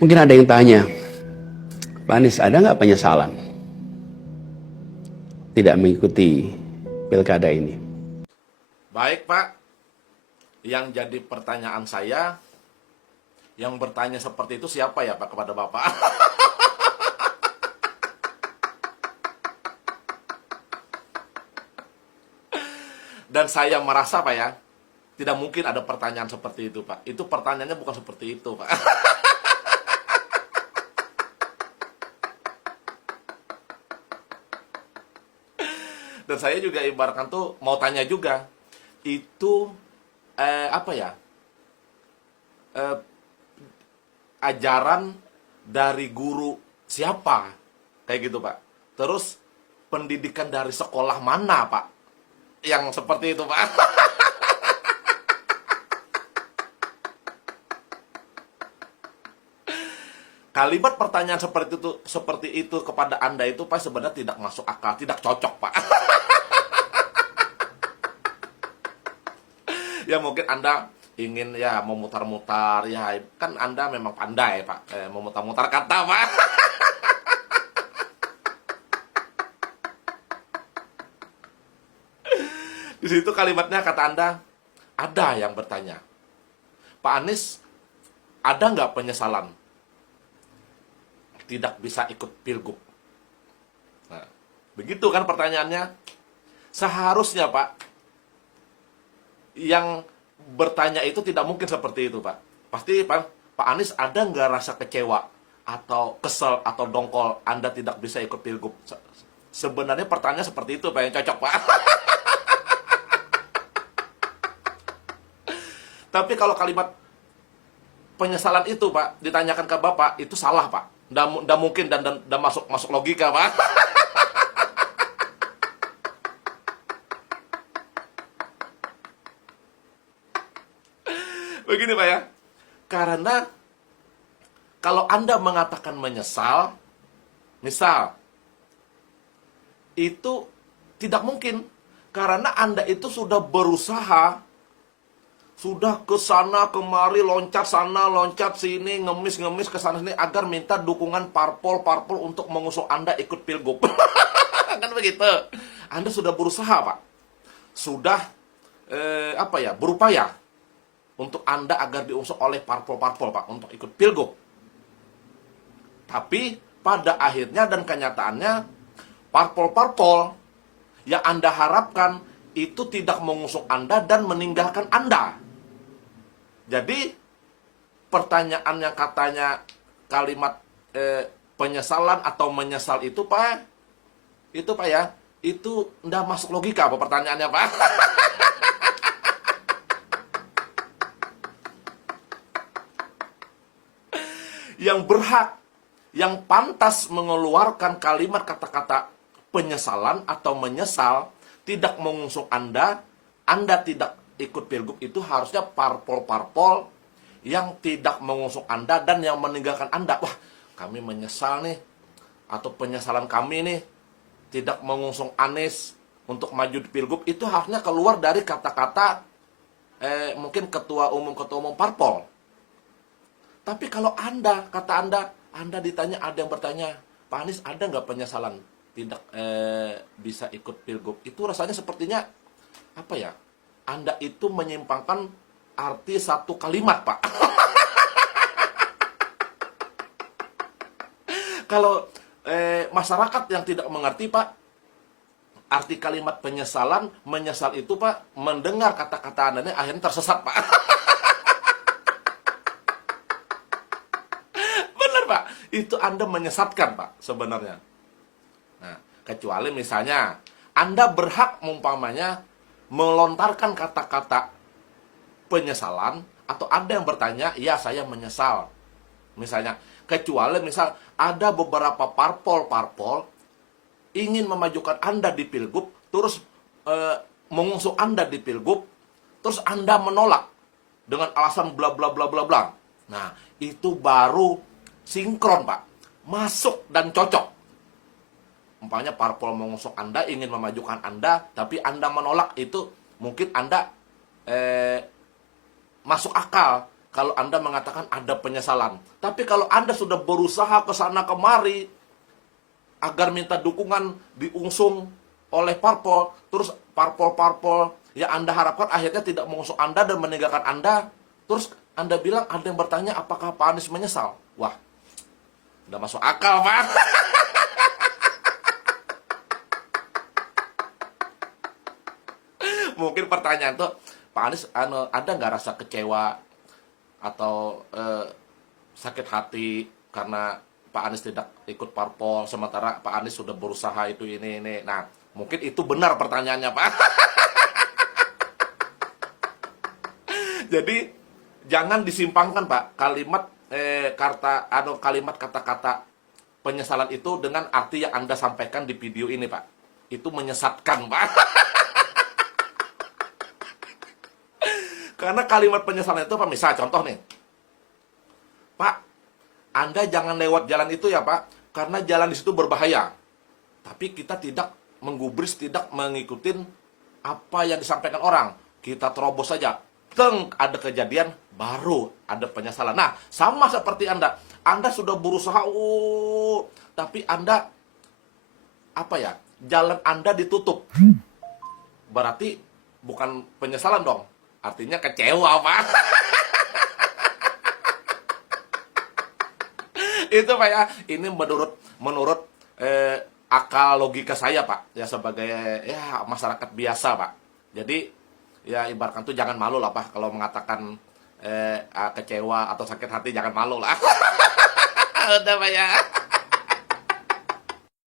Mungkin ada yang tanya, Pak Anies, ada nggak penyesalan tidak mengikuti pilkada ini? Baik Pak, yang jadi pertanyaan saya, yang bertanya seperti itu siapa ya Pak kepada Bapak? Dan saya merasa Pak ya, tidak mungkin ada pertanyaan seperti itu Pak. Itu pertanyaannya bukan seperti itu Pak. Dan saya juga ibaratkan tuh mau tanya juga, itu apa ya? Eh, Ajaran dari guru siapa? Kayak gitu Pak. Terus pendidikan dari sekolah mana Pak? Yang seperti itu Pak. Kalimat pertanyaan seperti itu kepada Anda itu Pak sebenarnya tidak masuk akal, tidak cocok Pak. Ya mungkin Anda ingin ya memutar-mutar, ya kan Anda memang pandai Pak, memutar-mutar kata Pak. Di situ kalimatnya kata Anda, ada yang bertanya, Pak Anies, ada nggak penyesalan tidak bisa ikut pilgub? Nah, begitu kan pertanyaannya. Seharusnya Pak, yang bertanya itu tidak mungkin seperti itu Pak. Pasti Pak Anies ada nggak rasa kecewa atau kesel atau dongkol Anda tidak bisa ikut pilgub? Sebenarnya pertanyaan seperti itu Pak yang cocok Pak. Tapi kalau kalimat penyesalan itu Pak ditanyakan ke Bapak, itu salah Pak. Nggak mungkin dan masuk logika Pak. Begini Pak ya. Karena kalau Anda mengatakan menyesal, misal, itu tidak mungkin. Karena Anda itu sudah berusaha, sudah ke sana kemari, loncat sana, loncat sini, ngemis ke sana sini agar minta dukungan parpol untuk mengusung Anda ikut pilgub. Kan begitu. Anda sudah berusaha, Pak. Sudah berupaya untuk Anda agar diusung oleh parpol Pak untuk ikut pilgub. Tapi pada akhirnya dan kenyataannya parpol yang Anda harapkan itu tidak mengusung Anda dan meninggalkan Anda. Jadi pertanyaan yang katanya kalimat penyesalan atau menyesal itu Pak ya, itu nggak masuk logika apa pertanyaannya Pak. Yang berhak, yang pantas mengeluarkan kalimat kata-kata penyesalan atau menyesal tidak mengusung Anda tidak ikut pilgub, itu harusnya parpol yang tidak mengusung Anda dan yang meninggalkan Anda. Wah, kami menyesal nih, atau penyesalan kami nih tidak mengusung Anies untuk maju di pilgub, itu harusnya keluar dari kata-kata mungkin ketua umum parpol. Tapi kalau kata Anda ditanya, ada yang bertanya, Pak Anies ada nggak penyesalan tidak bisa ikut pilgub? Itu rasanya sepertinya apa ya? Anda itu menyimpangkan arti satu kalimat, Pak. Kalau masyarakat yang tidak mengerti, Pak, arti kalimat penyesalan, menyesal itu, Pak, mendengar kata-kata Anda ini akhirnya tersesat, Pak. Benar, Pak. Itu Anda menyesatkan, Pak, sebenarnya. Nah, kecuali misalnya Anda berhak umpamanya melontarkan kata-kata penyesalan, atau ada yang bertanya, ya saya menyesal. Misalnya, kecuali misal ada beberapa parpol ingin memajukan Anda di pilgub, terus mengusung Anda di pilgub, terus Anda menolak dengan alasan bla bla bla bla bla. Nah, itu baru sinkron, Pak. Masuk dan cocok. Umpamanya parpol mengusung Anda, ingin memajukan Anda, tapi Anda menolak, itu mungkin Anda masuk akal. kalau Anda mengatakan ada penyesalan. Tapi kalau Anda sudah berusaha ke sana kemari agar minta dukungan diusung oleh parpol, terus parpol-parpol yang Anda harapkan akhirnya tidak mengusung Anda dan meninggalkan Anda, terus Anda bilang ada yang bertanya apakah Pak Anies menyesal? Wah, udah masuk akal, Pak. Mungkin pertanyaan tuh, Pak Anies ada nggak rasa kecewa atau sakit hati karena Pak Anies tidak ikut parpol, sementara Pak Anies sudah berusaha itu ini. Nah, mungkin itu benar pertanyaannya, Pak. Jadi jangan disimpangkan, Pak, kalimat kalimat kata-kata penyesalan itu dengan arti yang Anda sampaikan di video ini, Pak. Itu menyesatkan, Pak. Karena kalimat penyesalan itu, Pak, misal contoh nih, Pak, Anda jangan lewat jalan itu ya, Pak, karena jalan di situ berbahaya. Tapi kita tidak menggubris, tidak mengikuti apa yang disampaikan orang. Kita terobos saja. Teng, ada kejadian, baru ada penyesalan. Nah, sama seperti Anda. Anda sudah berusaha, tapi Anda, jalan Anda ditutup. Berarti bukan penyesalan dong. Artinya kecewa, Pak. Itu, Pak, ya. Ini menurut akal logika saya, Pak. Ya, sebagai masyarakat biasa, Pak. Jadi, ya ibaratkan tuh jangan malu lah, Pak. Kalau mengatakan kecewa atau sakit hati, jangan malu lah. Udah, Pak, ya.